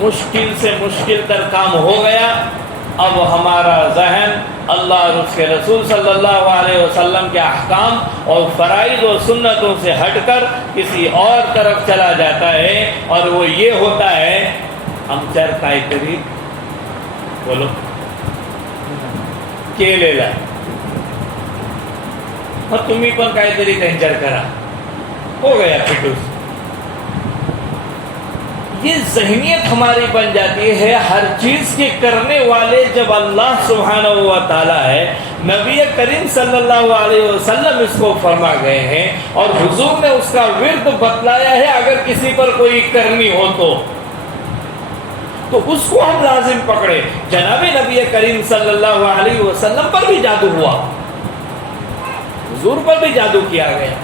مشکل سے مشکل تر کام ہو گیا، اب ہمارا ذہن اللہ اور اس کے رسول صلی اللہ علیہ وسلم کے احکام اور فرائض و سنتوں سے ہٹ کر کسی اور طرف چلا جاتا ہے، اور وہ یہ ہوتا ہے ہمچر کائتری بولو کیلے اور تمہیں پر کائتری کنچر کرا ہو گیا پھٹوس۔ یہ ذہنیت ہماری بن جاتی ہے ہر چیز کے کرنے والے جب اللہ سبحانہ و تعالیٰ ہے، نبی کریم صلی اللہ علیہ وسلم اس کو فرما گئے ہیں اور حضور نے اس کا ورد بتلایا ہے، اگر کسی پر کوئی کرنی ہو تو اس کو ہم لازم پکڑے۔ جناب نبی کریم صلی اللہ علیہ وسلم پر بھی جادو ہوا، حضور پر بھی جادو کیا گیا،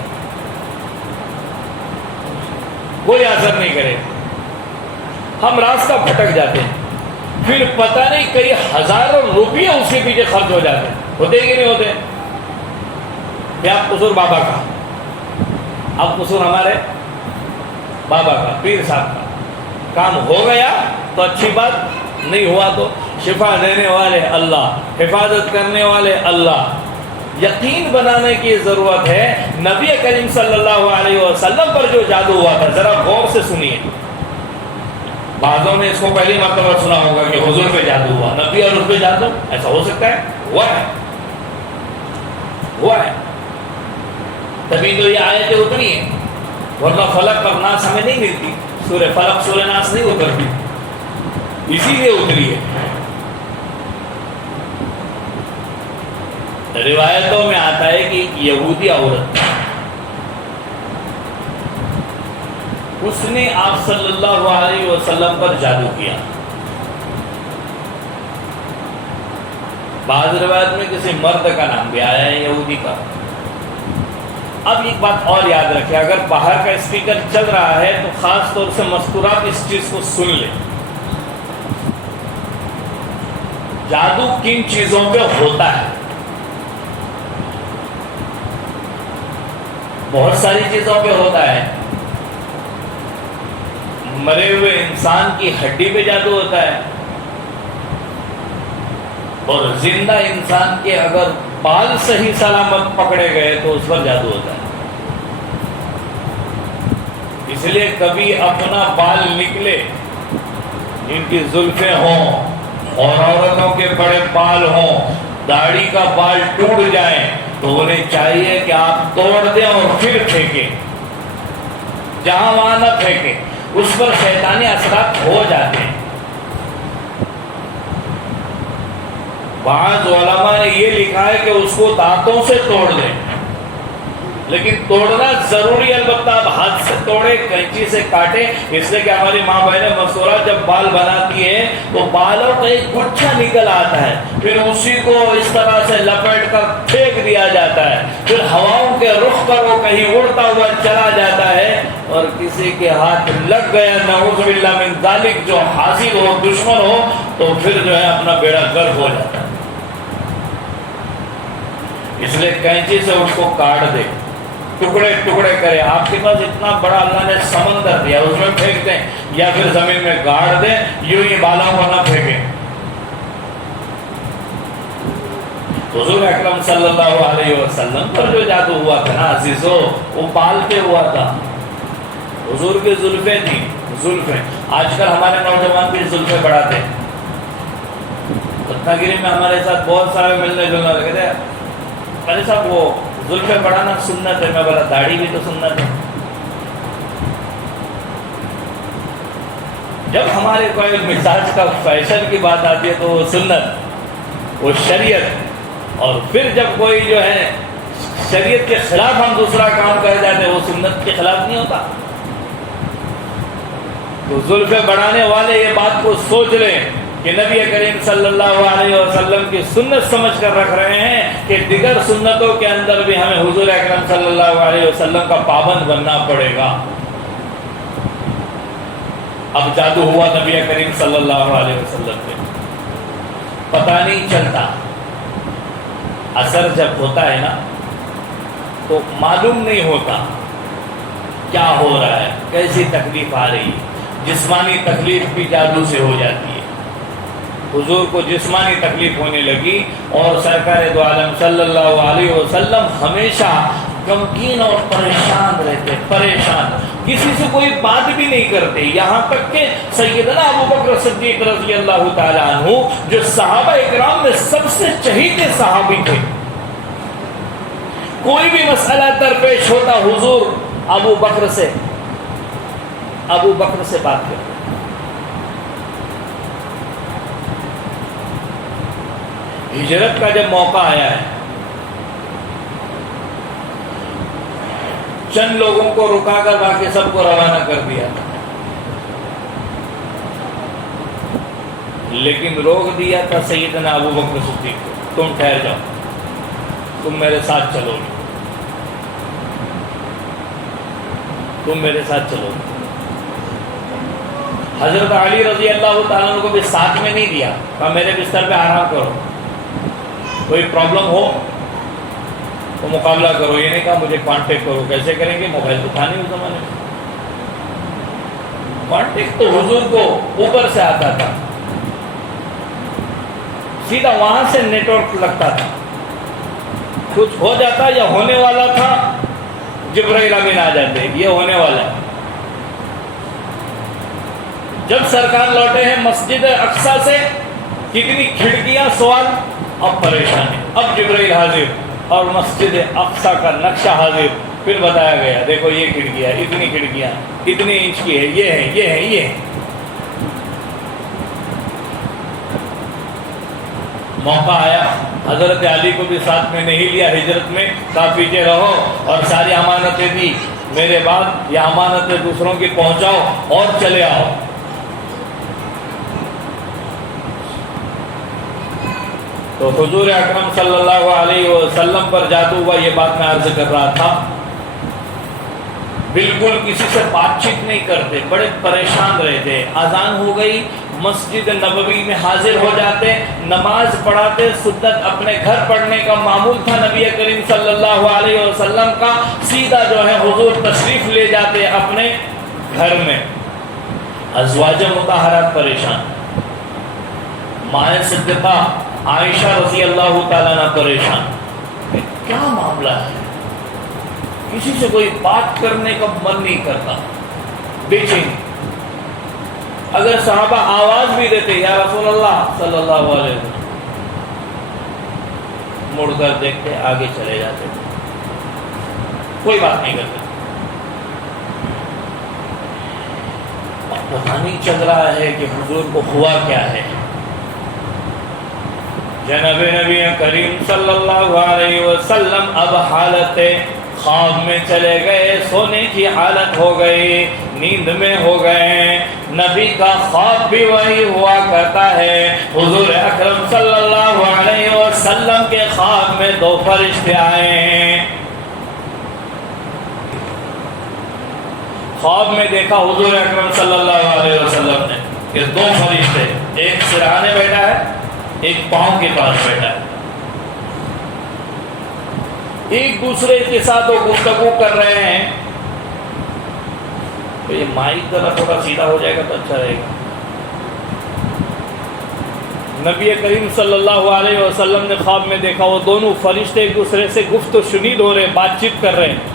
کوئی اثر نہیں کرے، ہم راستہ بھٹک جاتے ہیں، پھر پتہ نہیں کئی ہزاروں روپیہ اس کے پیچھے خرچ ہو جاتے ہیں، ہوتے کہ نہیں ہوتے؟ اب قصور بابا کا، اب قصور ہمارے بابا کا، پیر صاحب کا، کام ہو گیا تو اچھی بات، نہیں ہوا تو شفا دینے والے اللہ، حفاظت کرنے والے اللہ۔ یقین بنانے کی ضرورت ہے نبی کریم صلی اللہ علیہ وسلم پر جو جادو ہوا تھا، ذرا غور سے سنیے۔ بعضوں نے اس کو پہلی مرتبہ سنا ہوگا کہ حضور پہ جادو ہوا، نبی اور اس پہ جادو، ایسا ہو سکتا ہے؟ ہوا ہے، ہوا ہے، تبھی تو یہ آیتیں اتری ہیں، ورنہ فلق اور ناس ہمیں نہیں ملتی، سورہ فلق سورہ ناس نہیں اترتی، اسی لیے اتری ہے۔ روایتوں میں آتا ہے کہ یہودی عورت اس نے آپ صلی اللہ علیہ وسلم پر جادو کیا، بعض روایت میں کسی مرد کا نام بھی آیا ہے یہودی کا۔ اب ایک بات اور یاد رکھیں، اگر باہر کا اسپیکر چل رہا ہے تو خاص طور سے مستورات اس چیز کو سن لیں، جادو کن چیزوں پہ ہوتا ہے؟ بہت ساری چیزوں پہ ہوتا ہے، مرے ہوئے انسان کی ہڈی پہ جادو ہوتا ہے، اور زندہ انسان کے اگر بال صحیح سلامت پکڑے گئے تو اس پر جادو ہوتا ہے۔ اس لیے کبھی اپنا بال نکلے، جن کی زلفیں ہوں اور عورتوں کے بڑے بال ہوں، داڑھی کا بال ٹوٹ جائیں تو انہیں چاہیے کہ آپ توڑ دیں اور پھر پھینکیں، جہاں وہاں نہ پھینکیں، اس پر شیطانی اثرات ہو جاتے ہیں۔ بعض علماء نے یہ لکھا ہے کہ اس کو دانتوں سے توڑ دیں، لیکن توڑنا ضروری، البتہ اب ہاتھ سے توڑے، کینچی سے کاٹے، اس لیے کہ ہماری ماں بہنیں مستورات جب بال بناتی ہیں تو بالوں کا ایک گچھا نکل آتا ہے، پھر اسی کو اس طرح سے لپیٹ کر پھینک دیا جاتا ہے، پھر ہواؤں کے رخ پر وہ کہیں اڑتا ہوا چلا جاتا ہے، اور کسی کے ہاتھ لگ گیا نعوذ باللہ من ذالک، جو حاسد ہو، دشمن ہو، تو پھر جو ہے اپنا بیڑا گرک ہو جاتا ہے۔ اس لیے کینچی سے اس کو کاٹ دے، ٹکڑے ٹکڑے کرے، آپ کے پاس اتنا بڑا اللہ نے سمندر دیا، اس میں پھینک دیں یا پھر زمین میں گاڑ دیں، یوں ہی بالوں کو نہ پھینکیں۔ حضور اکرم صلی اللہ علیہ وسلم پر جو جادو ہوا تھا نا عزیزو، وہ بال پہ ہوا تھا، حضور کی زلفیں تھیں، زلفیں۔ آج کل ہمارے نوجوان بھی زلفیں بڑھاتے ہیں، رتنا گیری میں ہمارے ساتھ بہت سارے ملنے جلنے لگے تھے، ارے صاحب وہ زلفیں بڑھانا سنت ہے، میں بولا داڑھی بھی تو سنت ہے۔ جب ہمارے کوئی مزاج کا فیشن کی بات آتی ہے تو وہ سنت، وہ شریعت، اور پھر جب کوئی جو ہے شریعت کے خلاف ہم دوسرا کام کر جاتے ہیں، وہ سنت کے خلاف نہیں ہوتا۔ تو زلفیں بڑھانے والے یہ بات کو سوچ لیں کہ نبی کریم صلی اللہ علیہ وسلم کی سنت سمجھ کر رکھ رہے ہیں کہ دیگر سنتوں کے اندر بھی ہمیں حضور اکرم صلی اللہ علیہ وسلم کا پابند بننا پڑے گا۔ اب جادو ہوا نبی کریم صلی اللہ علیہ وسلم پہ، پتہ نہیں چلتا، اثر جب ہوتا ہے نا تو معلوم نہیں ہوتا کیا ہو رہا ہے، کیسی تکلیف آ رہی ہے۔ جسمانی تکلیف بھی جادو سے ہو جاتی ہے۔ حضور کو جسمانی تکلیف ہونے لگی اور سرکار دو عالم صلی اللہ علیہ وسلم ہمیشہ غمگین اور پریشان رہتے، پریشان، کسی سے کوئی بات بھی نہیں کرتے، یہاں تک کہ سیدنا ابو بکر صدیق رضی اللہ تعالیٰ عنہ جو صحابہ اکرام میں سب سے چہیتے صحابی تھے، کوئی بھی مسئلہ درپیش ہوتا حضور ابو بکر سے بات کرتے۔ ہجرت کا جب موقع آیا ہے، چند لوگوں کو رکا کر باقی سب کو روانہ کر دیا، لیکن روک دیا تھا سیدنا ابو بکر صدیق کو، تم ٹھہر جاؤ، تم میرے ساتھ چلو گے، تم میرے ساتھ چلو گے۔ حضرت علی رضی اللہ تعالیٰ عنہ کو بھی ساتھ میں نہیں دیا، کہا میرے بستر پہ آرام کرو، کوئی پرابلم ہو تو مقابلہ کرو، یہ نہیں کہا مجھے کانٹیکٹ کرو۔ کیسے کریں گے؟ موبائل تو تھا نہیں اس زمانے میں، کانٹیکٹ تو حضور کو اوپر سے آتا تھا، سیدھا وہاں سے نیٹ ورک لگتا تھا، کچھ ہو جاتا یا ہونے والا تھا جبرائیل امین آ جاتے، یہ ہونے والا ہے۔ جب سرکار لوٹے ہیں مسجد اقصیٰ سے، کتنی کھڑکیاں، سوال، اب پریشانی، اب جبرائیل حاضر اور مسجد اقصیٰ کا نقشہ حاضر، پھر بتایا گیا دیکھو یہ کھڑکیاں، اتنی کھڑکیاں، اتنی انچ کی ہے، یہ ہے، یہ ہے، یہ ہے۔ موقع آیا، حضرت علی کو بھی ساتھ میں نہیں لیا ہجرت میں، کہا پیچھے رہو اور ساری امانتیں دی، میرے بعد یہ امانتیں دوسروں کی پہنچاؤ اور چلے آؤ۔ تو حضور اکرم صلی اللہ علیہ وسلم پر جادو ہوا، یہ بات میں عرض کر رہا تھا، بالکل کسی سے بات چیت نہیں کرتے، بڑے پریشان رہتے۔ اذان ہو گئی، مسجد نبوی میں حاضر ہو جاتے، نماز پڑھاتے، سنت اپنے گھر پڑھنے کا معمول تھا نبی کریم صلی اللہ علیہ وسلم کا، سیدھا جو ہے حضور تشریف لے جاتے اپنے گھر میں۔ ازواج مطہرات پریشان، مائیں صدیقہ عائشہ رضی اللہ تعالیٰ عنہ پریشان، کیا معاملہ ہے، کسی سے کوئی بات کرنے کا من نہیں کرتا، بے چین۔ اگر صحابہ آواز بھی دیتے یا رسول اللہ صلی اللہ علیہ وسلم، مڑ کر دیکھتے، آگے چلے جاتے، کوئی بات نہیں کرتے۔ پتہ نہیں چل رہا ہے کہ حضور کو ہوا کیا ہے۔ جناب نبی کریم صلی اللہ علیہ وسلم اب حالت خواب میں چلے گئے، سونے کی حالت ہو گئی، نیند میں ہو گئے۔ نبی کا خواب بھی وہی ہوا کرتا ہے۔ حضور اکرم صلی اللہ علیہ وسلم کے خواب میں دو فرشتے آئے ہیں۔ خواب میں دیکھا حضور اکرم صلی اللہ علیہ وسلم نے کہ دو فرشتے، ایک سرہانے بیٹھا ہے، ایک پاؤں کے پاس بیٹھا ہے، ایک دوسرے کے ساتھ وہ گفتگو کر رہے ہیں۔ تو یہ مائک ذرا تھوڑا سیدھا ہو جائے گا تو اچھا رہے گا۔ نبی کریم صلی اللہ علیہ وسلم نے خواب میں دیکھا وہ دونوں فرشتے ایک دوسرے سے گفت و شنید ہو رہے، بات چیت کر رہے ہیں،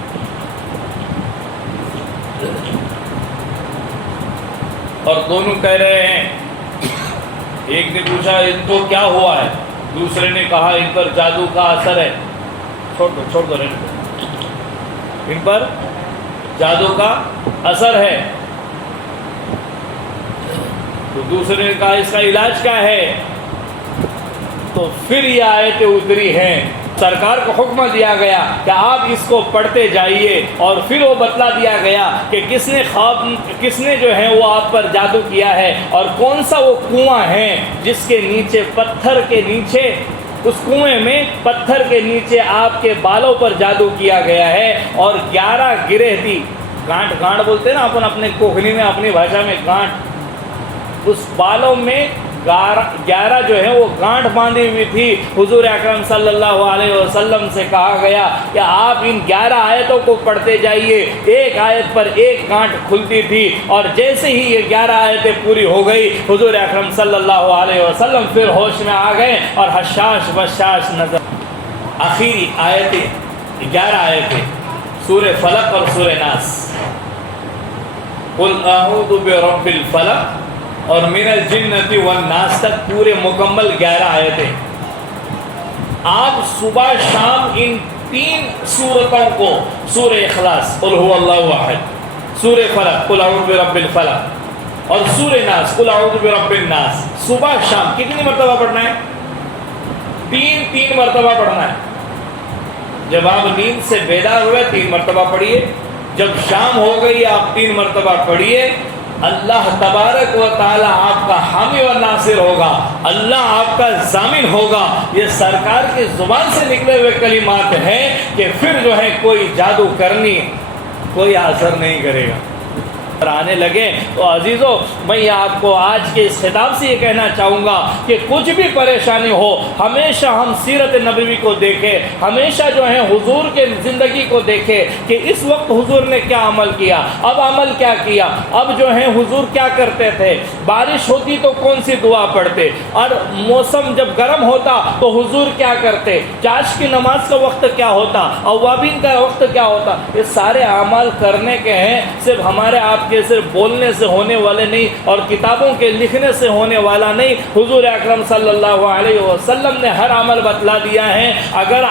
اور دونوں کہہ رہے ہیں، ایک نے پوچھا ان کو کیا ہوا ہے، دوسرے نے کہا ان پر جادو کا اثر ہے، چھوڑ دو ان پر جادو کا اثر ہے۔ تو دوسرے نے کہا اس کا علاج کیا ہے؟ تو پھر یہ آیتیں اتری ہیں، سرکار کو حکم دیا گیا کہ آپ اس کو پڑھتے جائیے، اور پھر وہ بتلا دیا گیا کہ کس نے جو ہے وہ آپ پر جادو کیا ہے، اور کون سا وہ کنواں ہے جس کے نیچے پتھر کے نیچے، اس کنویں میں پتھر کے نیچے آپ کے بالوں پر جادو کیا گیا ہے، اور 11 گرہ تھی، گانٹ بولتے ہیں نا اپنے کوکھلی میں، اپنی بھاشا میں گانٹ، اس بالوں میں 11 جو ہے وہ گانٹھ باندھی ہوئی تھی. حضور اکرم صلی اللہ علیہ وسلم سے کہا گیا کہ آپ ان 11 آیتوں کو پڑھتے جائیے. ایک آیت پر ایک گانٹھ کھلتی تھی اور جیسے ہی یہ 11 آیتیں پوری ہو گئی حضور اکرم صلی اللہ علیہ وسلم پھر ہوش میں آ گئے اور حشاش بشاش نظر. آخری آیتیں 11 آیتیں سورہ فلق اور سورہ ناس. قل اعوذ برب الفلق اور من الجنۃ والناس تک پورے مکمل 11 آیتیں. آپ صبح شام ان 3 سورتوں کو سورہ اخلاص قل هو اللہ احد، سورہ فلق قل اعوذ برب الفلق اور سورہ ناس قل اعوذ برب الناس صبح شام کتنی مرتبہ پڑھنا ہے؟ 3 مرتبہ پڑھنا ہے. جب آپ نیند سے بیدار ہوئے 3 مرتبہ پڑھیے. جب شام ہو گئی آپ 3 مرتبہ پڑھیے. اللہ تبارک و تعالی آپ کا حامی و ناصر ہوگا، اللہ آپ کا ضامن ہوگا. یہ سرکار کی زبان سے نکلے ہوئے کلمات ہیں کہ پھر جو ہے کوئی جادو کرنی کوئی اثر نہیں کرے گا. آنے لگے تو عزیزو میں آپ کو آج کے اس خطاب سے یہ کہنا چاہوں گا کہ کچھ بھی پریشانی ہو ہمیشہ ہم سیرت نبوی کو دیکھیں، ہمیشہ جو ہے حضور کے زندگی کو دیکھیں کہ اس وقت حضور نے کیا عمل کیا، اب عمل کیا کیا، اب جو ہے حضور کیا کرتے تھے. بارش ہوتی تو کون سی دعا پڑھتے، اور موسم جب گرم ہوتا تو حضور کیا کرتے، چاش کی نماز کا وقت کیا ہوتا، اوابین کا وقت کیا ہوتا. یہ سارے اعمال کرنے کے ہیں، صرف ہمارے آپ کے صرف بولنے سے ہونے والے نہیں اور کتابوں کے لکھنے سے ہونے والا نہیں. حضور اکرم صلی اللہ علیہ وسلم نے ہر عمل بتلا دیا ہے. اگر